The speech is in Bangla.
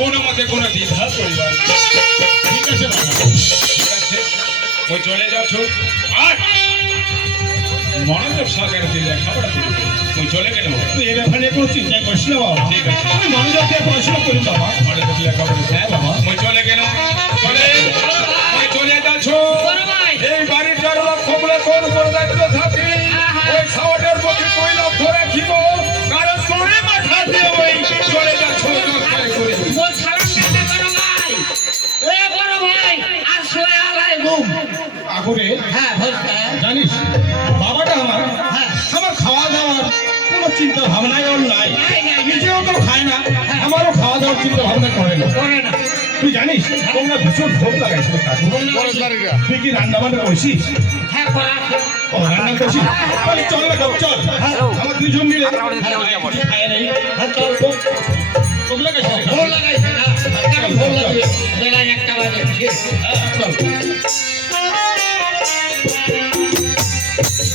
কোনো মতে কোনো দ্বিধা করিবার নেই। ঠিক আছে বাবা, ঠিক আছে, ওই চলে যাচ্ছ আর মনোযোগ সহকারে তুই লেখাপড়া করবি। ওই চলে গেলে তুই এ ব্যাপারে কোনো চিন্তা করিস না বাবা। ঠিক আছে। আমি মনোযোগ দিয়ে পড়াশোনা করি বাবা। মনোযোগ লেখাপড়া হ্যাঁ বাবা। ওই চলে গেল চলে ওই চলে যাচ্ছ এই বাড়ির যার লক্ষ্যগুলো তোর উপর দায়িত্ব থাকে। ওই সাওয়াটার প্রতি তুই লক্ষ্য রাখিব, কারণ তোরে মাথা দিয়ে ওই চলে যাচ্ছ দরকার করে। আগুরে হ্যাঁ জানিস বাবাটা আমার আমার খাওয়া দাওয়ার কোনো চিন্তা ভাবনাই ওর নাই। নিজেও তো খায় না, আমারও খাওয়া দাওয়ার চিন্তা ভাবনা করে না। তুই জানিস তোমরা ভীষণ ভোগ লাগাইছিল কাকু। তুই কি রান্না বান্না করছিস? ও রান্না করছিস? তাহলে চল না কাকু, চল আমার দুজন মিলে খায় নেই। চল তো ভোগ লাগাইছিস? একটা বাজে চল